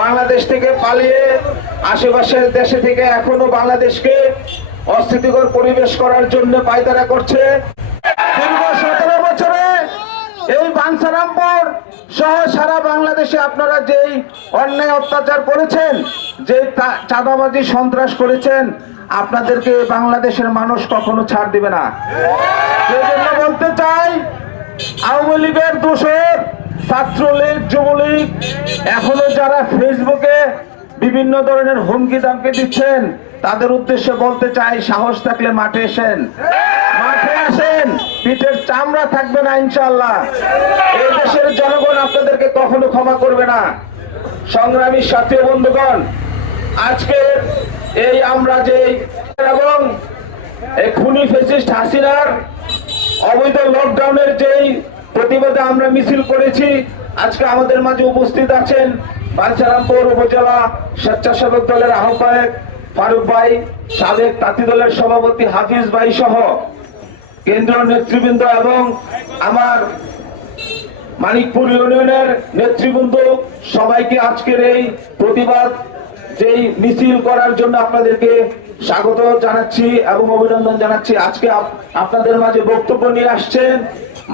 বাংলাদেশ থেকে পালিয়ে আশেপাশের দেশে থেকে এখনো বাংলাদেশকে অস্থিতিকর পরিবেশ করার জন্য পায়তারা করছে। দীর্ঘ 17 বছরে এই বাঞ্ছারামপুর সহ সারা বাংলাদেশে আপনারা যেই অন্যায় অত্যাচার করেছেন, যে চাঁদাবাজি সন্ত্রাস করেছেন, আপনাদেরকে বাংলাদেশের মানুষ কখনো ছাড় দিবে না। সেজন্য বলতে চাই, আওয়ামী লীগের দোষর, ছাত্রলীগ, যুবলীগ এখনো যারা ফেসবুকে বিভিন্ন ধরনের হুমকি দামকি দিচ্ছেন, তাদের উদ্দেশ্যে বলতে চাই, সাহস থাকলে মাঠে আসেন, মাঠে আসেন, পিঠের চামড়া থাকবে না ইনশাআল্লাহ। এই দেশের জনগণ আপনাদেরকে কখনো ক্ষমা করবে না। সংগ্রামী সাথী বন্ধুগণ, আজকে এই আমরা যে এবং এই খুনি ফ্যাসিস্ট হাসিনার অবৈধ লকডাউনের যেই প্রতিবাদে আমরা মিছিল করেছি, আজকে আমাদের মাঝে উপস্থিত আছেন বাঞ্ছারামপুর উপজেলা স্বেচ্ছাসেবক দলের আহ্বায়ক ফারুক ভাই, সাবেক তাঁতি দলের সভাপতি হাফিজ ভাই সহ কেন্দ্রীয় নেতৃবৃন্দ এবং আমার মানিকপুর ইউনিয়নের নেতৃবৃন্দ, সবাইকে আজকের এই প্রতিবাদ যেই মিছিল করার জন্য আপনাদেরকে স্বাগত জানাচ্ছি এবং অভিনন্দন জানাচ্ছি। আজকে আপনাদের মাঝে বক্তব্য নিয়ে আসছেন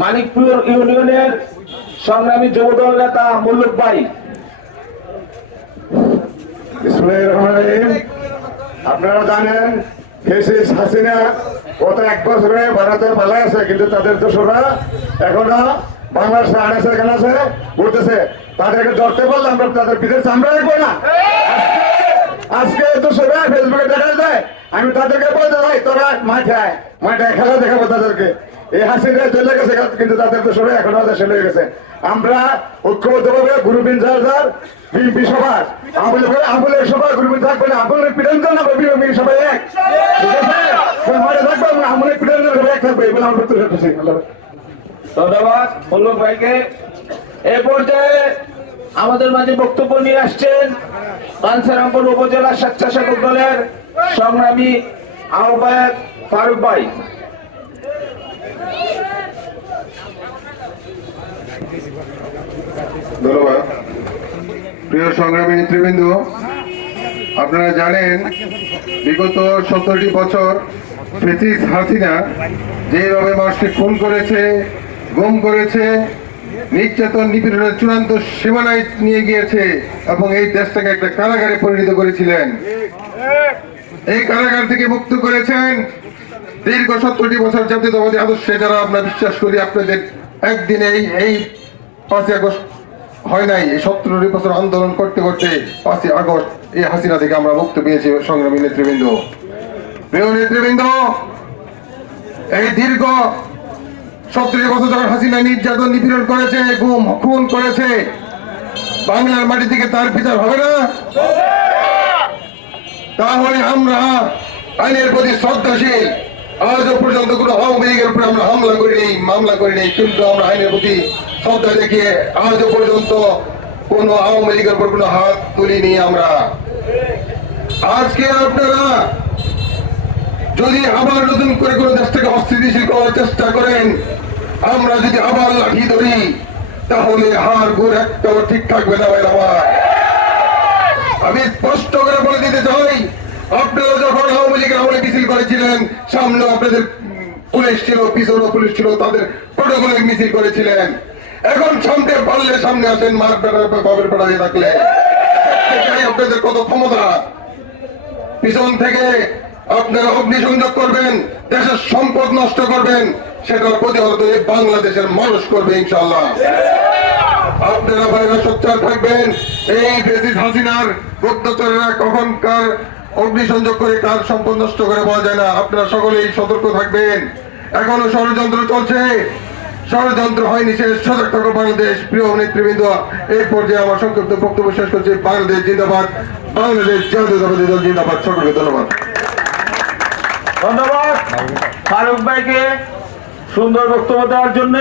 মানিকপুর ইউনিয়নের সংগ্রামী যুবদল নেতা মুল্লুক ভাই। আপনারা জানেন ফ্যাসিস্ট হাসিনা গত 1 বছরে ভারতে পালাই আছে, কিন্তু তাদের দোষরা এখনো বাংলাদেশে আনাছে এখানে আছে বলতেছে, তাদেরকে ধরতে পারলে আমরা তাদের পিঠের চামড়া রাখবো না। আজকে দোষরা ফেসবুকে দেখা যায়, আমি তাদেরকে বলতে চাই, তোরা মাঠে খেলা দেখাবো তাদেরকে। এই হাসিনা চলে গেছে, কিন্তু তাদের দোষরা এখনো দেশে লেগে গেছে। আমরা ঐক্যবদ্ধভাবে গ্রুপ ইনচার্জার বিএনপি সভা আমলের সভা গ্রুপ থাকবে না, আমলের পিঠের জন্য বিএনপি সবাই এক, ঠিক আছে, মাঠে থাকবো, আমলের পিঠের জন্য এক থাকবে, এগুলো আমরা করতেছি। ধন্যবাদ মুল্লুক ভাইকে। এ পর্যায়ে আমাদের মাঝে বক্তব্য নিয়ে আসছেন বাঞ্ছারামপুর উপজেলা স্বেচ্ছাসেবক দলের সংগ্রামী আহ্বায়ক ফারুক ভাই। ধন্যবাদ। প্রিয় সংগ্রামী নেতৃবৃন্দ, আপনারা জানেন বিগত 17টি বছর ফ্যাসিস্ট হাসিনা যেভাবে মানুষকে খুন করেছে, গুম করেছে, নির্যাতন নিপীড়নের চূড়ান্ত সীমানায় নিয়ে গিয়েছে এবং এই দেশটাকে একটা কারাগারে পরিণত করেছিলেন। এই কারাগার থেকে মুক্ত করেছেন। দীর্ঘ 17টি বছর জাতীয়তাবাদী আদর্শে যারা আমরা বিশ্বাস করি, আপনাদের একদিন এই 5ই আগস্ট হয় নাই, এই 17 বছর আন্দোলন করতে করতে 5ই আগস্ট এই হাসিনা থেকে আমরা মুক্ত পেয়েছি। সংগ্রামী নেতৃবৃন্দ, প্রিয় নেতৃবৃন্দ, এই দীর্ঘ 17 বছর যখন হাসিনা নির্যাতন নিপীড়ন করেছে, গুম খুন করেছে, বাংলার মাটি থেকে তার বিচার হবে না? তাহলে আমরা আইনের প্রতি শ্রদ্ধাশীল। আজও পর্যন্ত কোনো আওয়ামী লীগের উপরে আমরা হামলা করিনি, মামলা করিনি, কিন্তু আমরা আইনের প্রতি শ্রদ্ধা দেখিয়ে আজও পর্যন্ত কোন আওয়ামী লীগের উপর কোনো হাত তুলিনি আমরা। আজকে আপনারা যদি আবার নতুন করে কোনো দেশটাকে অস্থিতিশীল করার চেষ্টা করেন, আমরা যদি আবার লাঠি ধরি, তাহলে হাড় গোড় একটাও ঠিক থাকবে না। ভাই আমার, আমি স্পষ্ট করে বলে দিতে চাই, আপনারা যখন আওয়ামী লীগের আমলে মিছিল করেছিলেন, সামনে আপনাদের পুলিশ ছিল, পিছনে পুলিশ ছিল, তাদের প্রোটোকলে মিছিল করেছিলেন। এখন সামনে পারলে সামনে আসেন, মার বাবের পেড়াতে থাকলে আপনাদের কত ক্ষমতা। পিছন থেকে আপনারা অগ্নিসংযোগ করবেন, দেশের সম্পদ নষ্ট করবেন, সেটার প্রতিহত এই বাংলাদেশের মানুষ করবে ইনশাআল্লাহ। আপনারা বাইরে সোচ্চার থাকবেন। এই ফ্যাসিস্ট হাসিনার অত্যাচারেরা কখনকার অগ্নিসংযোগ করে কার সম্পদ নষ্ট করে বলা যায় না। আপনারা সকলেই সতর্ক থাকবেন। এখনো ষড়যন্ত্র চলছে, ষড়যন্ত্র হয়নি শেষ। সজাগ থাকো বাংলাদেশ। প্রিয় নেতৃবৃন্দ, এই পর্যায়ে আমার সংক্ষিপ্ত বক্তব্য শেষ করছি। বাংলাদেশ জিন্দাবাদ, বাংলাদেশ জাতীয়তাবাদী দল জিন্দাবাদ। সকলকে ধন্যবাদ। ধন্যবাদ ফারুক ভাইকে সুন্দর বক্তব্য দেওয়ার জন্য।